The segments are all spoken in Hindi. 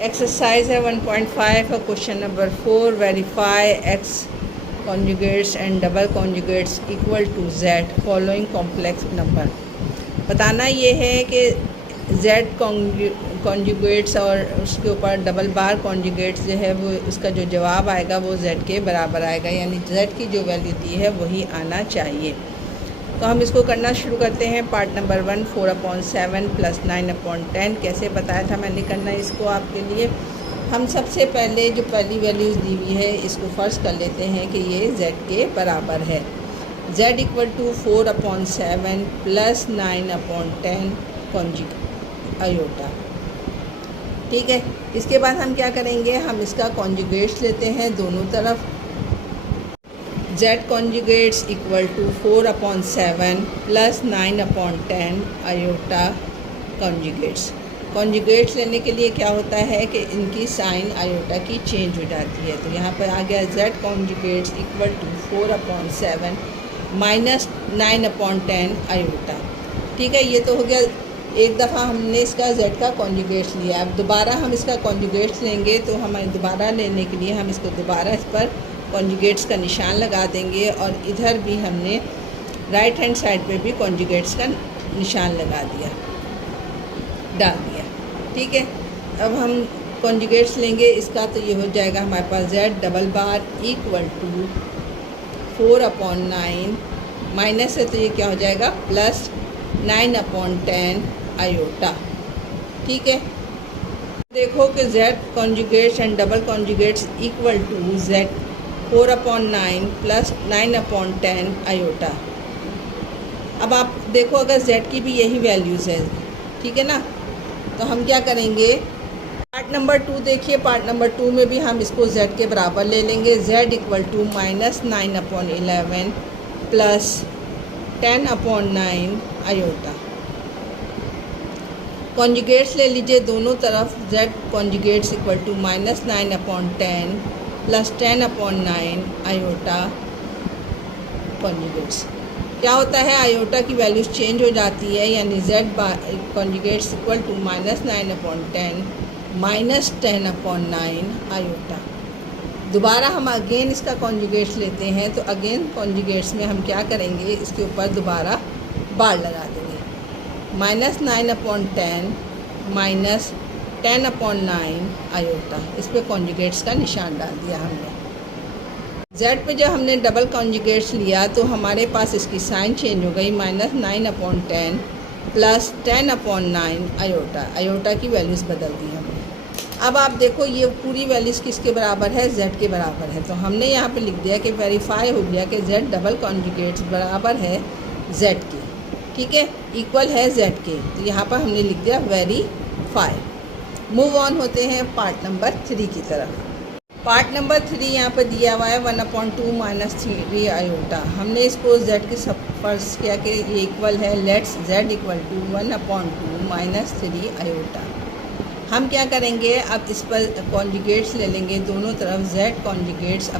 एक्सरसाइज है 1.5 और question number 4। Verify x conjugates and double conjugates equal to z following complex number. बताना ये है कि जेड कॉन्जुगेट्स और उसके ऊपर डबल बार कॉन्जुगेट्स जो है वो उसका जो जवाब आएगा वो जेड के बराबर आएगा, यानी जेड की जो वैल्यू दी है वही आना चाहिए। तो हम इसको करना शुरू करते हैं। पार्ट नंबर 1 4/7 + 9/10 कैसे बताया था मैंने करना इसको आपके लिए। हम सबसे पहले जो पहली वैल्यूज़ दी हुई है इसको फ़र्ज़ कर लेते हैं कि ये z के बराबर है। z = 4/7 + 9/10 conjugate iota. ठीक है, इसके बाद हम क्या करेंगे, हम इसका कॉन्जुगेट्स लेते हैं दोनों तरफ। z conjugates = 4/7 + 9/10 iota conjugates. Conjugates लेने के लिए क्या होता है कि इनकी साइन आयोटा की चेंज हो जाती है। तो यहाँ पर आ गया z कॉन्जुगेट्स = 4/7 - 9/10 आयोटा। ठीक है, ये तो हो गया एक दफ़ा हमने इसका z का कॉन्जुगेट्स लिया। अब दोबारा हम इसका कॉन्जुगेट्स लेंगे तो हमें दोबारा लेने के लिए हम इसको दोबारा इस पर कॉन्जुगेट्स का निशान लगा देंगे और इधर भी हमने राइट हैंड साइड पे भी कॉन्जुगेट्स का निशान लगा दिया, डाल दिया। ठीक है, अब हम कॉन्जुगेट्स लेंगे इसका, तो ये हो जाएगा हमारे पास z डबल बार = 4/9 माइनस है तो ये क्या हो जाएगा + 9/10 आयोटा। ठीक है, देखो कि z conjugates and double conjugates = z 4/9 + 9/10 iota. अब आप देखो अगर z की भी यही वैल्यूज़ है, ठीक है ना, तो हम क्या करेंगे, पार्ट नंबर 2 देखिए। पार्ट नंबर 2 में भी हम इसको z के बराबर ले लेंगे। z = -9/11 + 10/9 iota. कॉन्जुगेट्स ले लीजिए दोनों तरफ। z conjugates = -9/10 + 10/9 iota conjugates. क्या होता है, आयोटा की वैल्यूज़ चेंज हो जाती है, यानी z कॉन्जुगेट्स = -9/10 - 10/9 आयोटा। दोबारा हम अगेन इसका कॉन्जुगेट्स लेते हैं, तो अगेन कॉन्जुगेट्स में हम क्या करेंगे, इसके ऊपर दोबारा बार लगा देंगे। -9/10 - 10/9 आयोटा, इस पर कॉन्जुगेट्स का निशान डाल दिया हमने। z पे जब हमने डबल कॉन्जुगेट्स लिया तो हमारे पास इसकी साइन चेंज हो गई, -9/10 + 10/9 आयोटा। आयोटा की वैल्यूज़ बदल दी हमने। अब आप देखो ये पूरी वैल्यूज़ किसके बराबर है, z के बराबर है। तो हमने यहाँ पे लिख दिया कि वेरीफाई हो गया कि z डबल कॉन्जुगेट्स बराबर है z के। ठीक है, इक्वल है z के, तो यहाँ पर हमने लिख दिया वेरीफाई। मूव ऑन होते हैं पार्ट नंबर 3 की तरफ। पार्ट नंबर 3 यहाँ पर दिया हुआ है 1/2 - 3 आयोटा। हमने इसको z के सब फर्ज किया कि ये इक्वल है। Let's z = 1/2 - 3 iota. हम क्या करेंगे, अब इस पर कॉन्जुगेट्स ले लेंगे दोनों तरफ। z conjugates =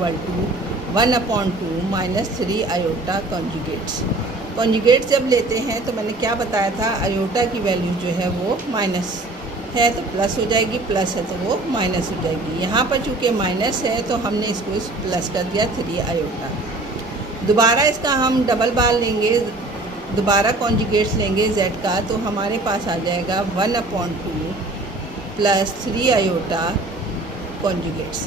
1/2 - 3 iota conjugates. Conjugates जब लेते हैं तो मैंने क्या बताया था, आयोटा की वैल्यू जो है वो माइनस है तो प्लस हो जाएगी, प्लस है तो वो माइनस हो जाएगी। यहाँ पर चूँकि माइनस है तो हमने इसको प्लस कर दिया 3 आयोटा। दोबारा इसका हम डबल बार लेंगे, दोबारा कॉन्जुगेट्स लेंगे z का, तो हमारे पास आ जाएगा 1/2 + 3 आयोटा कॉन्जुगेट्स।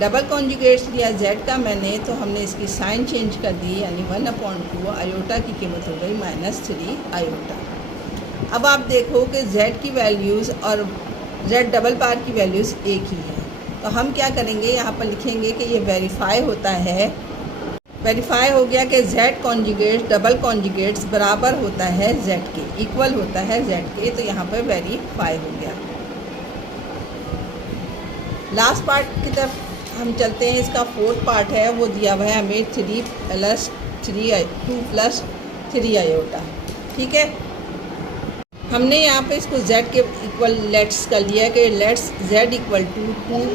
डबल कॉन्जुगेट्स लिया z का मैंने, तो हमने इसकी साइन चेंज कर दी, यानी 1/2 आयोटा की कीमत हो गई -3 आयोटा। अब आप देखो कि z की वैल्यूज़ और z डबल बार की वैल्यूज़ एक ही है, तो हम क्या करेंगे, यहाँ पर लिखेंगे कि ये वेरीफाई होता है। वेरीफाई हो गया कि z कॉन्जुगेट्स डबल कॉन्जुगेट्स बराबर होता है z के, इक्वल होता है z के, तो यहाँ पर वेरीफाई हो गया। लास्ट पार्ट की तरफ हम चलते हैं। इसका 4th पार्ट है, वो दिया हुआ है हमें 2 + 3 आयोटा। ठीक है, हमने यहाँ पे इसको z के इक्वल लेट्स कर लिया कि लेट्स z = 2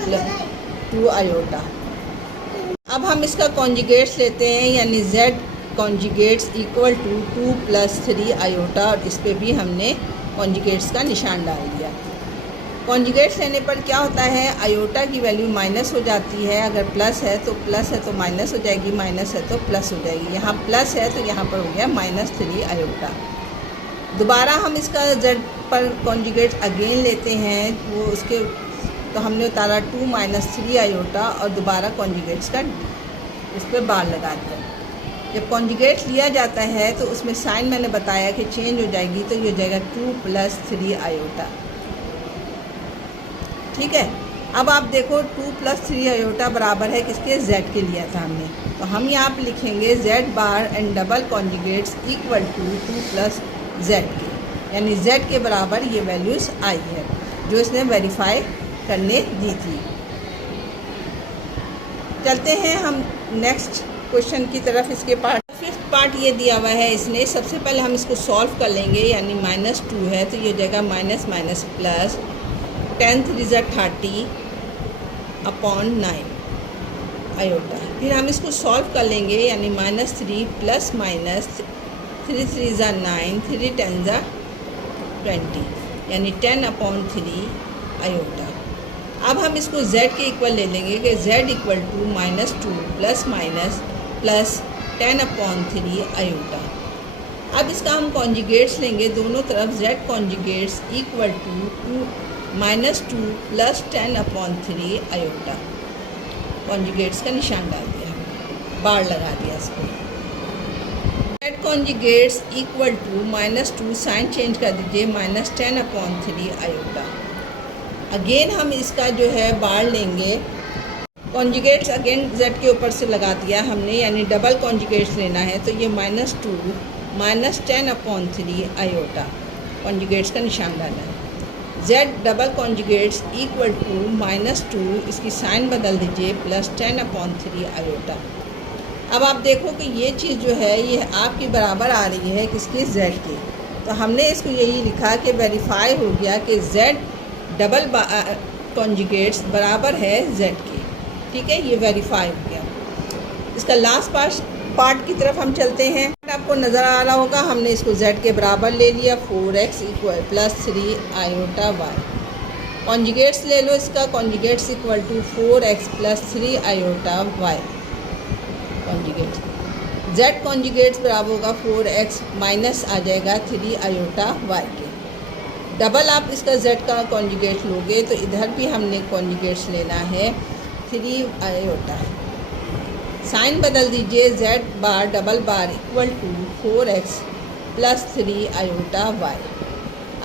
+ 2 आयोटा। अब हम इसका कॉन्जुगेट्स लेते हैं, यानी z conjugates equal to 2 + 3 iota, और इस पर भी हमने कॉन्जुगेट्स का निशान डाल दिया। कॉन्जुगेट्स लेने पर क्या होता है, आयोटा की वैल्यू माइनस हो जाती है। अगर प्लस है तो माइनस हो जाएगी, माइनस है तो प्लस हो जाएगी। यहाँ प्लस है तो यहाँ पर हो गया -3 आयोटा। दोबारा हम इसका z पर कॉन्जुगेट अगेन लेते हैं, वो उसके तो हमने उतारा 2 - 3 आयोटा और दोबारा कॉन्जुगेट्स का उस पर बार लगा दिया। जब कॉन्जुगेट लिया जाता है तो उसमें साइन मैंने बताया कि चेंज हो जाएगी, तो ये हो जाएगा 2 + 3 आयोटा। ठीक है, अब आप देखो 2 + 3 आयोटा बराबर है किसके, z के लिया था हमने। तो हम यहाँ पे लिखेंगे z bar and double conjugates equal to 2 + z के, यानी z के बराबर ये वैल्यूज़ आई है जो इसने वेरीफाई करने दी थी। चलते हैं हम नेक्स्ट क्वेश्चन की तरफ। इसके फिफ्थ पार्ट ये दिया हुआ है इसने। सबसे पहले हम इसको सॉल्व कर लेंगे, यानी -2 है तो ये हो जाएगा माइनस प्लस 10 × 3 = 30/9 आयोटा। फिर हम इसको सॉल्व कर लेंगे, यानी -3 + -3 × 3 = 9, 3 × 10 = 20, यानी 10/3 आयोटा। अब हम इसको z के इक्वल ले लेंगे कि z = -2 + +10/3 आयोटा। अब इसका हम कॉन्जुगेट्स लेंगे, दोनों तरफ z conjugates equal to -2 + 10/3 iota. Conjugates का निशान डाल दिया, बार लगा दिया इसको। z conjugates equal to -2, sign change कर दीजिए, -10/3 आयोटा। अगेन हम इसका जो है बार लेंगे, कॉन्जुगेट्स अगेन z के ऊपर से लगा दिया हमने, यानी डबल कॉन्जुगेट्स लेना है तो ये -2 - 10/3 आयोटा। कॉन्जुगेट्स का निशान डालना है। z double conjugates equal to -2, इसकी साइन बदल दीजिए, +10/3 आयोटा। अब आप देखो कि ये चीज़ जो है ये आपकी बराबर आ रही है किसकी, z की। तो हमने इसको यही लिखा कि वेरीफाई हो गया कि z डबल कॉन्जुगेट्स बराबर है z की। ठीक है, ये वेरीफाई हो गया। इसका लास्ट पार्ट की तरफ हम चलते हैं। आपको नज़र आ रहा होगा, हमने इसको z के बराबर ले लिया, 4x + 3 आयोटा y। कॉन्जुगेट्स ले लो इसका, conjugates equal to 4x + 3 iota y। Conjugates z conjugates बराबर होगा 4x माइनस आ जाएगा 3 आयोटा y के। डबल आप इसका z का कॉन्जुगेट लोगे तो इधर भी हमने कॉन्जुगेट्स लेना है 3 आयोटा। साइन बदल दीजिए, z bar double bar equal to 4x + 3 iota y।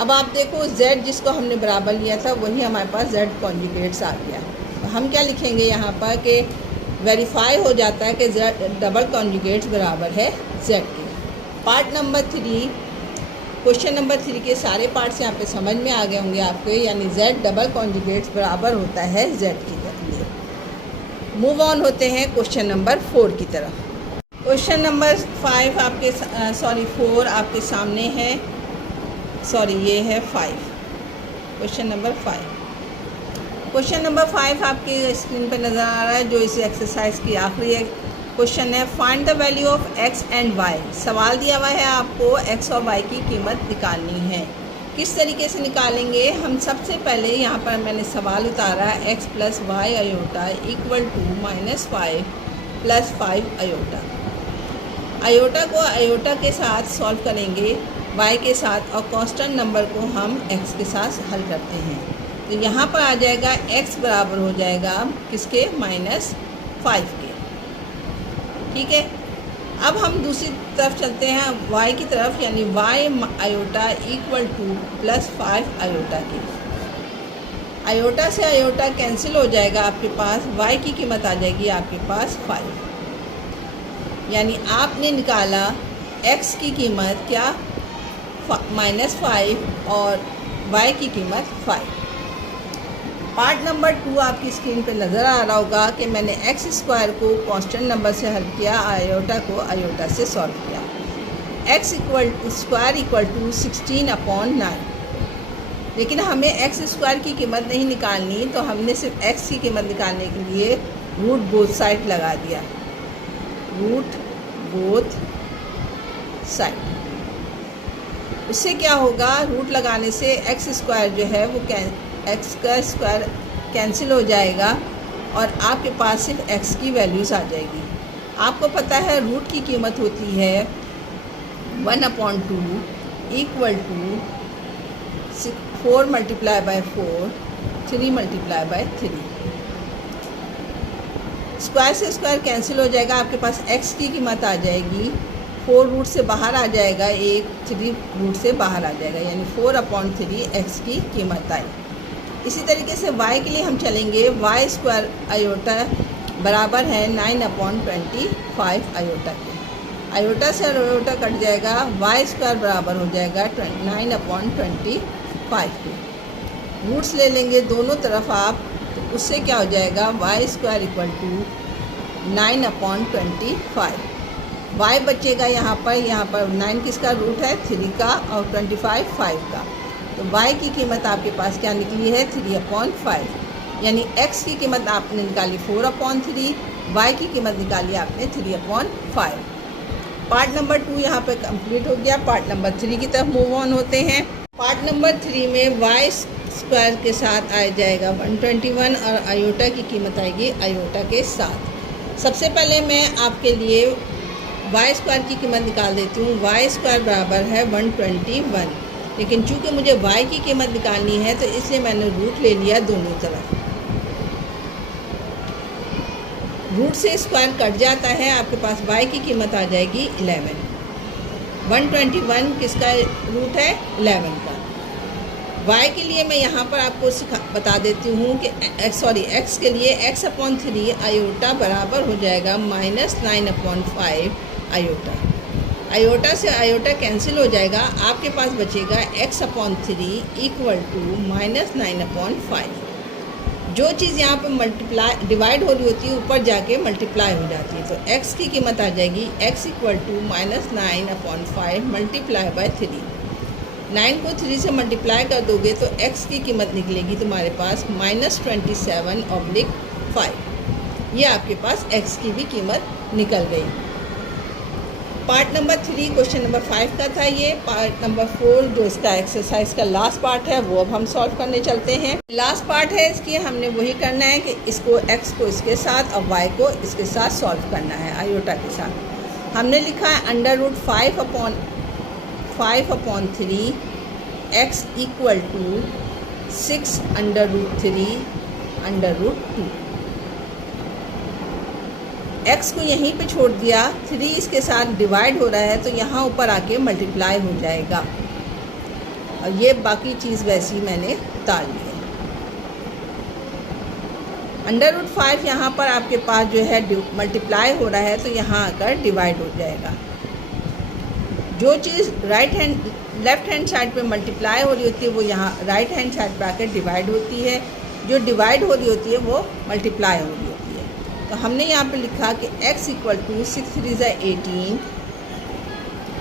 अब आप देखो z जिसको हमने बराबर लिया था वही हमारे पास z कॉन्जुगेट्स आ गया। तो हम क्या लिखेंगे यहाँ पर कि वेरीफाई हो जाता है कि z डबल कॉन्जुगेट्स बराबर है z के। पार्ट नंबर 3, क्वेश्चन नंबर 3 के सारे पार्ट्स यहाँ पे समझ में आ गए होंगे आपको, यानी z डबल कॉन्जुगेट्स बराबर होता है z के लिए। मूव ऑन होते हैं क्वेश्चन नंबर 4 की तरफ। क्वेश्चन नंबर 4 आपके सामने है, ये है 5। Question number 5। क्वेश्चन नंबर 5 आपके स्क्रीन पर नज़र आ रहा है, जो इस एक्सरसाइज की आखिरी क्वेश्चन है। Find the value of x and y। सवाल दिया हुआ है आपको x और y की कीमत निकालनी है। किस तरीके से निकालेंगे, हम सबसे पहले यहाँ पर मैंने सवाल उतारा x + y iota equal to -5 + 5 iota. Iota को आयोटा के साथ सॉल्व करेंगे y के साथ, और कांस्टेंट नंबर को हम x के साथ हल करते हैं। तो यहाँ पर आ जाएगा x बराबर हो जाएगा किसके, -5 के। ठीक है, अब हम दूसरी तरफ चलते हैं y की तरफ, यानी y iota equal to +5 iota के। आयोटा से आयोटा कैंसिल हो जाएगा, आपके पास y की कीमत आ जाएगी आपके पास 5। यानी आपने निकाला x की कीमत क्या, -5 और y की कीमत 5। पार्ट नंबर 2 आपकी स्क्रीन पे नज़र आ रहा होगा कि मैंने x² को कांस्टेंट नंबर से हल किया, आयोटा को आयोटा से सॉल्व किया। x² equal to 16/9। लेकिन हमें x² की कीमत नहीं निकालनी, तो हमने सिर्फ x की कीमत निकालने के लिए रूट बोथ साइड लगा दिया, रूट बोथ साइड। उससे क्या होगा, रूट लगाने से एक्स स्क्वायर जो है वो एक्स का स्क्वायर कैंसिल हो जाएगा और आपके पास सिर्फ एक्स की वैल्यूज़ आ जाएगी। आपको पता है रूट की कीमत होती है 1/2 equal to 4 multiply by 4 3 multiply by 3। Square से स्क्वायर कैंसिल हो जाएगा, आपके पास एक्स की कीमत आ जाएगी, 4 रूट से बाहर आ जाएगा, 3 रूट से बाहर आ जाएगा, यानी 4/3 एक्स की कीमत आई। इसी तरीके से y के लिए हम चलेंगे, वाई स्क्वायर आयोटा बराबर है 9/25 आयोटा के। आयोटा से आयोटा कट जाएगा, वाई स्क्वायर बराबर हो जाएगा 9/25 के। रूट्स ले लेंगे दोनों तरफ आप, तो उससे क्या हो जाएगा, y square equal to 9/25। y बचेगा यहाँ पर 9 किसका रूट है, 3 का, और 25 5 का। तो y की कीमत आपके पास क्या निकली है, 3/5, यानी x की कीमत आपने निकाली 4/3, y की कीमत निकाली आपने 3/5। पार्ट नंबर 2 यहाँ पे कंप्लीट हो गया। पार्ट नंबर 3 की तरफ मूव ऑन होते हैं। पार्ट नंबर 3 में y स्क्वायर के साथ आ जाएगा 121 और आयोटा की कीमत आएगी आयोटा के साथ। सबसे पहले मैं आपके लिए y स्क्वायर की कीमत निकाल देती हूँ। y स्क्वायर बराबर है 121, लेकिन चूँकि मुझे y की कीमत निकालनी है तो इसलिए मैंने रूट ले लिया दोनों तरफ। रूट से स्क्वायर कट जाता है, आपके पास y की कीमत आ जाएगी 11। 121 किसका रूट है, 11 का। y के लिए मैं यहाँ पर आपको बता देती हूँ कि x के लिए x/3 आयोटा बराबर हो जाएगा -9/5 आयोटा। आयोटा से आयोटा कैंसिल हो जाएगा, आपके पास बचेगा x/3 इक्वल टू -9/5। जो चीज़ यहाँ पर डिवाइड हो रही होती है ऊपर जाके मल्टीप्लाई हो जाती है, तो x की कीमत आ जाएगी x equal to -9/5 multiply by 3। 9 को 3 से मल्टीप्लाई कर दोगे तो x की कीमत निकलेगी तुम्हारे पास -27/5। ये आपके पास x की भी कीमत निकल गई। पार्ट नंबर 3 क्वेश्चन नंबर 5 का था ये। पार्ट नंबर 4 जो इसका एक्सरसाइज का लास्ट पार्ट है वो अब हम सॉल्व करने चलते हैं। लास्ट पार्ट है इसकी, हमने वही करना है कि इसको x को इसके साथ और y को इसके साथ सॉल्व करना है आयोटा के साथ। हमने लिखा है √5/3 x इक्वल टू 6√3√2। x को यहीं पे छोड़ दिया, 3 इसके साथ डिवाइड हो रहा है तो यहाँ ऊपर आके मल्टीप्लाई हो जाएगा, और ये बाकी चीज़ वैसी मैंने उतार ली है। √5 यहाँ पर आपके पास जो है मल्टीप्लाई हो रहा है तो यहाँ आकर डिवाइड हो जाएगा। जो चीज़ लेफ़्ट हैंड साइड पे मल्टीप्लाई हो रही होती है वो यहाँ राइट हैंड साइड पे आकर डिवाइड होती है, जो डिवाइड हो रही होती है वो मल्टीप्लाई हो रही होती है। तो हमने यहाँ पे लिखा कि x इक्वल टू 6 3 18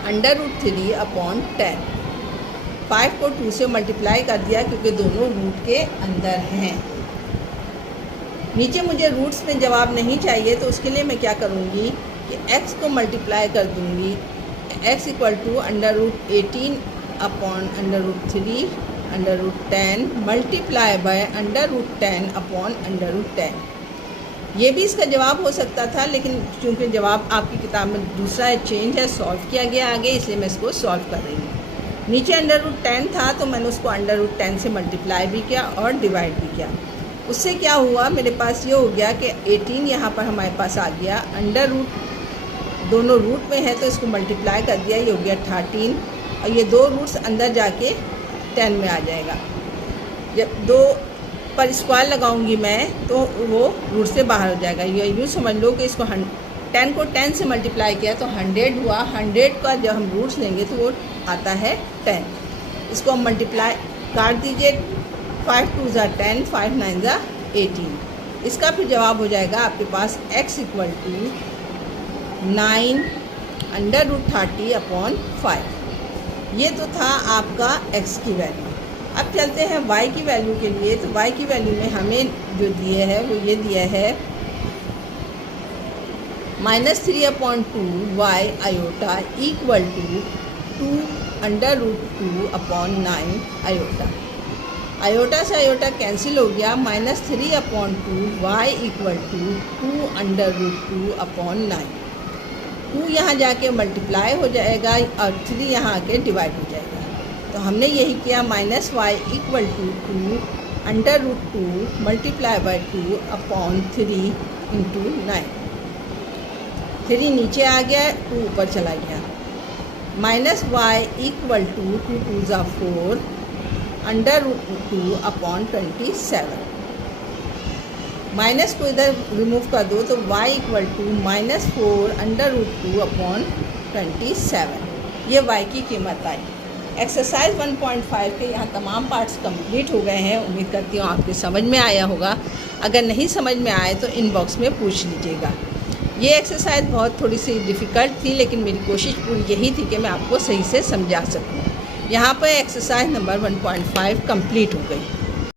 √3/10। 5 को 2 से मल्टीप्लाई कर दिया क्योंकि दोनों रूट के अंदर हैं। नीचे मुझे रूट्स में जवाब नहीं चाहिए तो उसके लिए मैं क्या करूँगी कि x को मल्टीप्लाई कर दूँगी। x equal to √18/√3/10 multiply by √10/√10। ये भी इसका जवाब हो सकता था, लेकिन क्योंकि जवाब आपकी किताब में दूसरा चेंज है, सॉल्व किया गया आगे, इसलिए मैं इसको सॉल्व कर रही हूँ। नीचे √10 था तो मैंने उसको √10 से मल्टीप्लाई भी किया और डिवाइड भी किया। उससे क्या हुआ, मेरे पास ये हो गया कि 18 यहाँ पर हमारे पास आ गया, दोनों रूट में है तो इसको मल्टीप्लाई कर दिया, ये हो गया 13, और ये 2 रूट्स अंदर जाके 10 में आ जाएगा। जब 2 पर स्क्वायर लगाऊंगी मैं तो वो रूट से बाहर हो जाएगा। ये यूँ समझ लो कि इसको 10 को 10 से मल्टीप्लाई किया तो 100 हुआ। 100 का जब हम रूट्स लेंगे तो वो आता है 10। इसको हम मल्टीप्लाई काट दीजिए, 5 2 = 10, 5 9 = 18। इसका फिर जवाब हो जाएगा आपके पास x इक्वल टू 9√30/5। ये तो था आपका x की वैल्यू। अब चलते हैं y की वैल्यू के लिए। तो y की वैल्यू में हमें जो दिए है वो ये दिया है -3/2 y iota equal to 2√2/9 iota. Iota से आयोटा कैंसिल हो गया, -3/2 y इक्वल टू 2√2/9। 2 यहाँ जाके मल्टीप्लाई हो जाएगा और 3 यहाँ आके डिवाइड हो जाएगा। तो हमने यही किया, -y equal to 2√2 multiply by 2/3 into 9। 3 नीचे आ गया, 2 ऊपर चला गया। -y इक्वल टू 2 2 ज़ा 4 √2/27। माइनस को इधर रिमूव कर दो तो y इक्वल टू -4 √2/27। ये y की कीमत आई। एक्सरसाइज 1.5 के यहाँ तमाम पार्ट्स कंप्लीट हो गए हैं। उम्मीद करती हूँ आपके समझ में आया होगा। अगर नहीं समझ में आए तो इनबॉक्स में पूछ लीजिएगा। ये एक्सरसाइज बहुत थोड़ी सी डिफ़िकल्ट थी, लेकिन मेरी कोशिश पूरी यही थी कि मैं आपको सही से समझा सकूँ। यहाँ पर एक्सरसाइज नंबर 1.5 कंप्लीट हो गई।